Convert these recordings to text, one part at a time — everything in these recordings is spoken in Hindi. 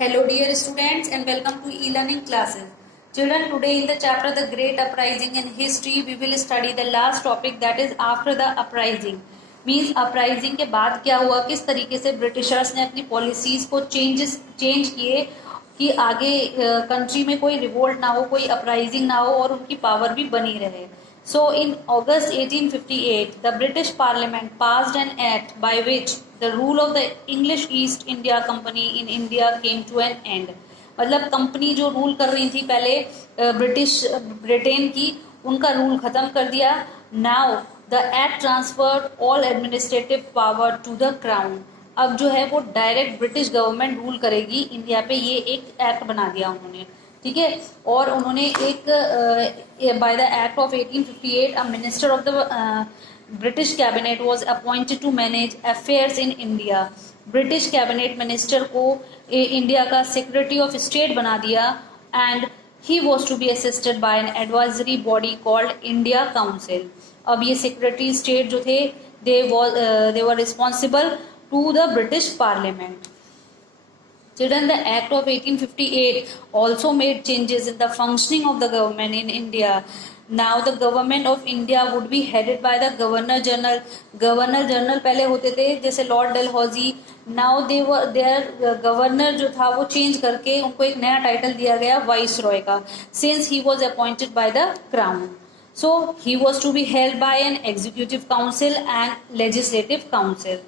Hello dear students and welcome to e-learning classes. Children, today in the chapter The Great Uprising in History we will study the last topic, that is after the uprising. Means uprising के बाद क्या हुआ, किस तरीके से ब्रिटिशर्स ने अपनी पॉलिसीज को चेंज किए कि आगे कंट्री में कोई रिवोल्ट ना हो, कोई अपराइजिंग ना हो और उनकी पावर भी बनी रहे. So in August 1858, the British Parliament passed an act by which the rule of the English East India Company in India came to an end. मतलब कंपनी जो रूल कर रही थी पहले ब्रिटेन की, उनका रूल खत्म कर दिया. Now the act transferred all administrative power to the crown. अब जो है वो डायरेक्ट ब्रिटिश गवर्नमेंट रूल करेगी इंडिया पे, ये एक एक्ट बना दिया उन्होंने. ठीक है. और उन्होंने एक by the act of 1858 a minister of the British cabinet was appointed to manage affairs in India. British cabinet minister को इंडिया का सेक्रेटरी ऑफ स्टेट बना दिया and he was to be assisted by an advisory body called India council. अब ये सेक्रेटरी स्टेट जो थे they were responsible to the British parliament. Children, the Act of 1858 also made changes in the functioning of the government in India. Now the government of India would be headed by the Governor General. Governor General पहले होते थे जैसे Lord Dalhousie. Now their governor जो था वो चेंज करके उनको एक नया टाइटल दिया गया वाइसरॉय का, since he was appointed by the crown. So he was to be held by an executive council and legislative council.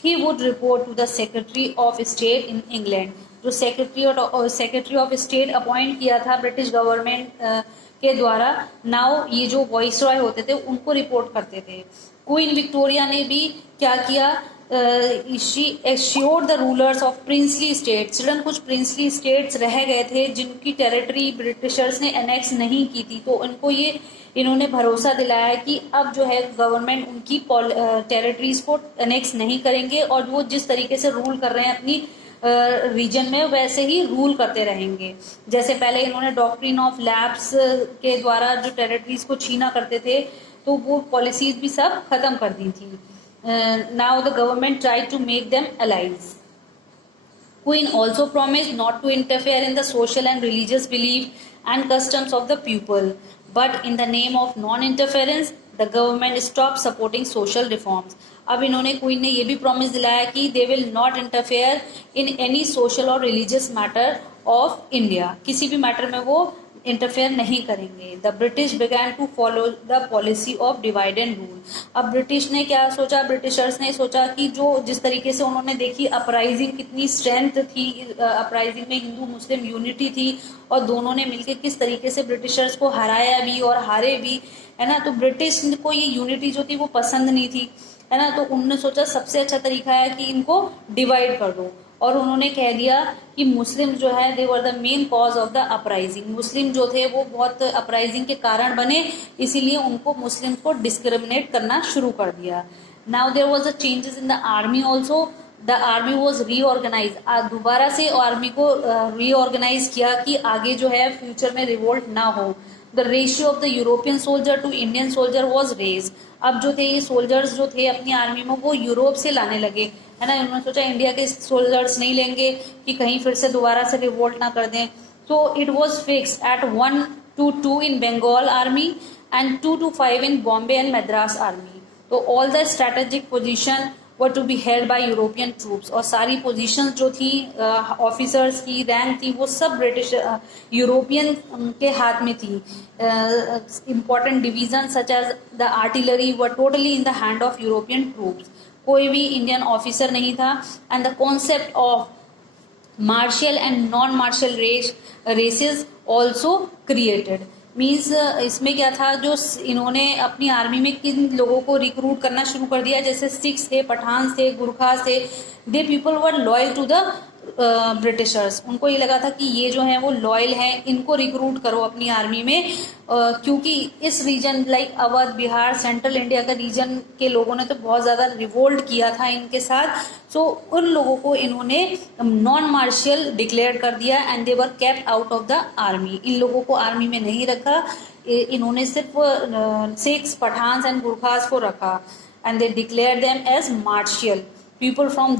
He would report to the Secretary of State in England. जो सेक्रेटरी ऑफ स्टेट अपॉइंट किया था ब्रिटिश गवर्नमेंट के द्वारा, नाउ ये जो वॉइसरॉय होते थे उनको रिपोर्ट करते थे. क्वीन विक्टोरिया ने भी क्या किया, she assured the rulers of princely states. Children, कुछ प्रिंसली स्टेट्स रह गए थे जिनकी टेरिटरी ब्रिटिशर्स ने एनेक्स नहीं की थी, तो इनको इन्होंने भरोसा दिलाया कि अब जो है गवर्नमेंट उनकी टेरिटरीज को एनेक्स नहीं करेंगे और वो जिस तरीके से रूल कर रहे हैं अपनी रीजन में वैसे ही रूल करते रहेंगे. जैसे पहले इन्होंने डॉक्ट्रिन ऑफ लैप्स के द्वारा जो टेरिटरीज को छीना करते थे तो वो पॉलिसीज भी सब खत्म कर दी थी. Now the government tried to make them allies. Queen also promised not to interfere in the social and religious belief and customs of the people, but in the name of non-interference, the government stopped supporting social reforms. अब इन्होंने क्वीन ने ये भी प्रॉमिस दिलाया कि they will not interfere in any social और religious matter of India. किसी भी मैटर में वो इंटरफेयर नहीं करेंगे. The British began to follow the policy of divide and rule. अब ब्रिटिश ने क्या सोचा, ब्रिटिशर्स ने सोचा कि जो जिस तरीके से उन्होंने देखी अपराइजिंग कितनी स्ट्रेंथ थी, अपराइजिंग में हिंदू मुस्लिम यूनिटी थी और दोनों ने मिलकर किस तरीके से ब्रिटिशर्स को हराया भी और हारे भी, है ना. तो ब्रिटिश को ये यूनिटी जो थी वो पसंद नहीं थी, है ना. तो उन्होंने सोचा सबसे अच्छा तरीका है कि इनको डिवाइड कर दो और उन्होंने कह दिया कि मुस्लिम जो है they were the main cause of the uprising. मुस्लिम जो थे वो बहुत अपराइजिंग के कारण बने, इसीलिए उनको मुस्लिम को डिस्क्रिमिनेट करना शुरू कर दिया. Now there was a changes in the army also. The army was reorganize. दोबारा से आर्मी को रीऑर्गेनाइज किया कि आगे जो है फ्यूचर में रिवोल्ट ना हो. The ratio of the European soldier to Indian soldier was raise. अब जो थे ये सोल्जर्स जो थे अपनी आर्मी में वो यूरोप से लाने लगे, है ना. उन्होंने सोचा इंडिया के सोल्जर्स नहीं लेंगे कि कहीं फिर से दोबारा से रिवोल्ट ना कर दें. तो it was fix at 1 to 2 in Bengal army and 2 to 5 in Bombay and Madras army. तो all the strategic position were to be held by European troops. और सारी पोजीशंस जो थी ऑफिसर्स की रैंक थी वो सब ब्रिटिश यूरोपियन के हाथ में थी. Important division such as the artillery were totally in the hand of European troops. कोई भी इंडियन ऑफिसर नहीं था. And the concept of martial and non martial races also created. Means इसमें क्या था, जो इन्होंने अपनी आर्मी में किन लोगों को रिक्रूट करना शुरू कर दिया, जैसे सिख्स थे, पठान थे, गुरखास थे. They people were loyal to the Britishers. उनको ये लगा था कि ये जो है वो लॉयल हैं, इनको रिक्रूट करो अपनी आर्मी में, क्योंकि इस region like Awadh, Bihar, central India का रीजन के लोगों ने तो बहुत ज़्यादा रिवोल्ट किया था इनके साथ. सो उन लोगों को इन्होंने नॉन मार्शल डिक्लेयर कर दिया and they were kept out of the army. इन लोगों को आर्मी में नहीं रखा, इन्होंने सिर्फ सिख्स, पठान एंड गुरखास को रखा and they declare them as martial. People from